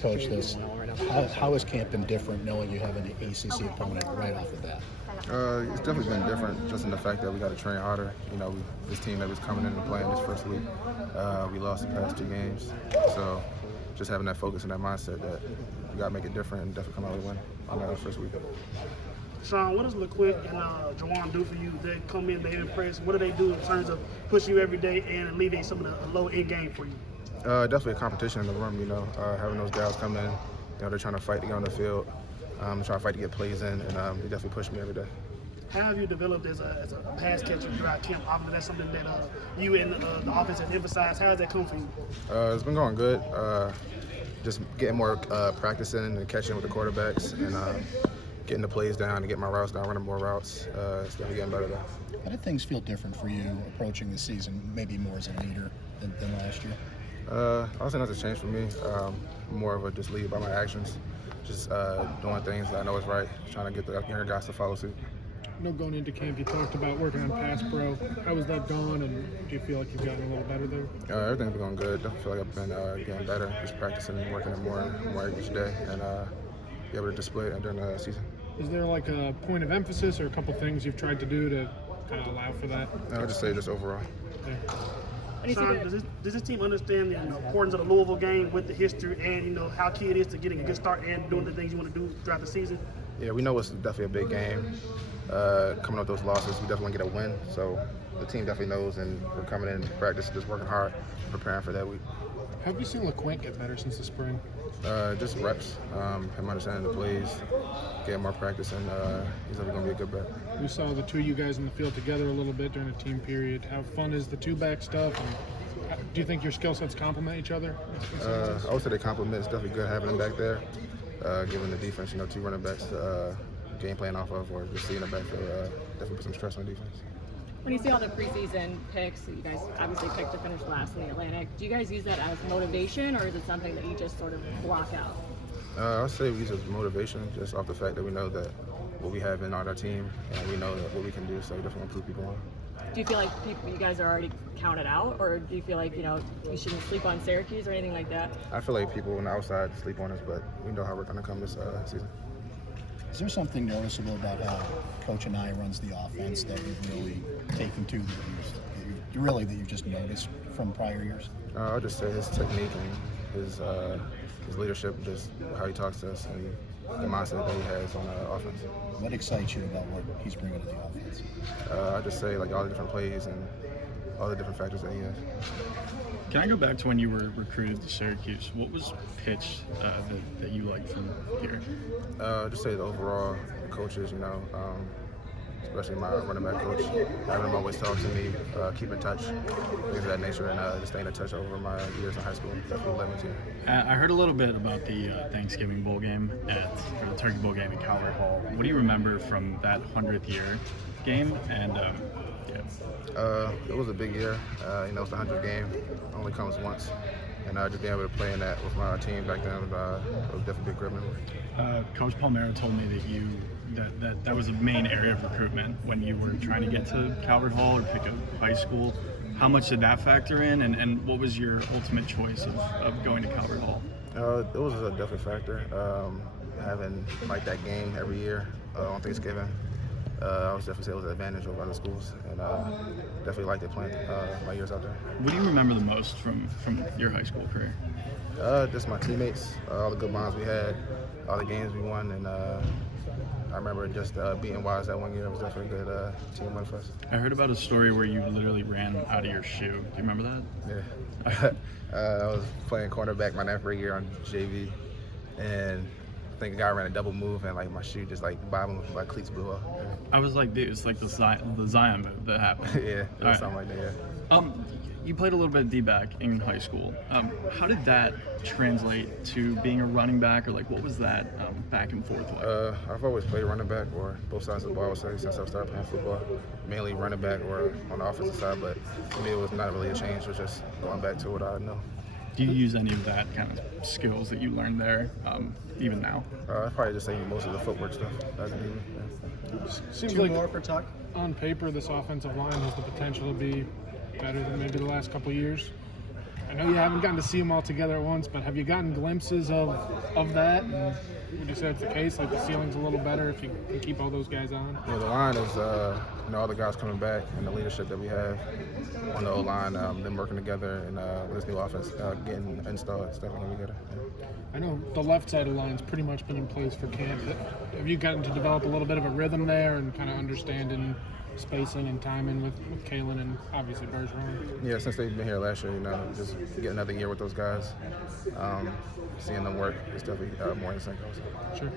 coach this. How has camp been different knowing you have an ACC opponent right off the bat? It's definitely been different just in the fact that we got to train harder. You know, this team that was coming in and playing this first week, we lost the past 2 games. So just having that focus and that mindset that we got to make it different and definitely come out with a win on that first week. Sean, what does LeQuick and Jawan do for you? They come in, they impress. What do they do in terms of pushing you every day and alleviate some of the low end game for you? Definitely a competition in the room, you know, having those guys come in, you know, they're trying to fight to get on the field, trying to fight to get plays in, and they definitely push me every day. How have you developed as a pass catcher throughout camp? Obviously, that's something that you and the offense have emphasized. How has that come for you? It's been going good. Just getting more practice in and catching with the quarterbacks and getting the plays down and getting my routes down, running more routes. It's definitely getting better though. How did things feel different for you approaching the season, maybe more as a leader than last year? I would say nothing's changed for me. More of a just lead by my actions, just doing things that I know is right, trying to get the younger guys to follow suit. You know, going into camp, you talked about working on pass pro. How has that gone, and do you feel like you've gotten a little better there? Everything's been going good. I feel like I've been getting better, just practicing and working it more each day, and be able to display it during the season. Is there like a point of emphasis or a couple things you've tried to do to kind of allow for that? I would just say just overall. Yeah. Sean, does this team understand the importance of the Louisville game with the history and how key it is to getting a good start and doing the things you want to do throughout the season? Yeah, we know it's definitely a big game. Coming up with those losses, we definitely want to get a win. So the team definitely knows, and we're coming in to practice, just working hard, preparing for that week. Have you seen LeQuick get better since the spring? Just reps, him understanding the plays, getting more practice, and he's definitely going to be a good bet. We saw the two of you guys in the field together a little bit during the team period. How fun is the two-back stuff? And do you think your skill sets complement each other? I would say they complement. It's definitely good having them back there, giving the defense, 2 running backs to game plan off of, or just seeing the backfield. Definitely put some stress on the defense. When you see all the preseason picks, you guys obviously picked to finish last in the Atlantic. Do you guys use that as motivation, or is it something that you just sort of block out? I'd say we use it as motivation, just off the fact that we know that what we have in on our team, and we know that what we can do, so we definitely want to prove people wrong. Do you feel like you guys are already counted out, or do you feel like, you shouldn't sleep on Syracuse or anything like that? I feel like people on the outside sleep on us, but we know how we're going to come this season. Is there something noticeable about how Coach Anaya runs the offense that you've really taken to, that you've just noticed from prior years? I'll just say his technique and his leadership, just how he talks to us, and the mindset that he has on the offense. What excites you about what he's bringing to the offense? I just say all the different plays and all the different factors that he has. Can I go back to when you were recruited to Syracuse? What was pitch that you liked from here? Just say the overall coaches, especially my running back coach, having him always talk to me, keep in touch, things of that nature, and just staying in touch over my years in high school. Definitely led me to. I heard a little bit about the Thanksgiving Bowl game or the Turkey Bowl game at Calvert Hall. What do you remember from that 100th year game? And it was a big year. It's the 100th game. It only comes once. And just being able to play in that with my team back then was definitely a big memory. Coach Palmero told me that that was the main area of recruitment when you were trying to get to Calvert Hall or pick a high school. How much did that factor in, and what was your ultimate choice of going to Calvert Hall? It was a definite factor. Having that game every year on Thanksgiving. I was definitely say it was an advantage over other schools, and definitely liked it playing my years out there. What do you remember the most from your high school career? Just my teammates, all the good bonds we had, all the games we won, and I remember just beating Wise that one year. It was definitely a good team win for us. I heard about a story where you literally ran out of your shoe. Do you remember that? Yeah. I was playing cornerback my 9th grade year on JV, and I think a guy ran a double move, and my shoe just bottom of my cleats blew off. Yeah. I was like, dude, it's like the Zion move that happened. Yeah, it was something like that. Yeah. You played a little bit of D-back in high school. How did that translate to being a running back, or what was that back and forth like? I've always played running back or both sides of the ball, I would say, since I started playing football. Mainly running back or on the offensive side, but for me it was not really a change. It was just going back to what I know. Do you use any of that kind of skills that you learned there, even now? I'd probably just say most of the footwork stuff. Yeah. Seems Two like more for Tuck. On paper, this offensive line has the potential to be better than maybe the last couple of years. I know you haven't gotten to see them all together at once, but have you gotten glimpses of that? And would you say it's the case? Like the ceiling's a little better if you can keep all those guys on? Yeah, the line is, all the guys coming back and the leadership that we have on the O-line, them working together and with this new offense getting installed, it's definitely going to be good. Yeah. I know the left side of the line's pretty much been in place for camp. Have you gotten to develop a little bit of a rhythm there and kind of understanding spacing and timing with Kalen and obviously Bergeron? Yeah, since they've been here last year, just get another year with those guys, seeing them work is definitely more in sync also. Sure.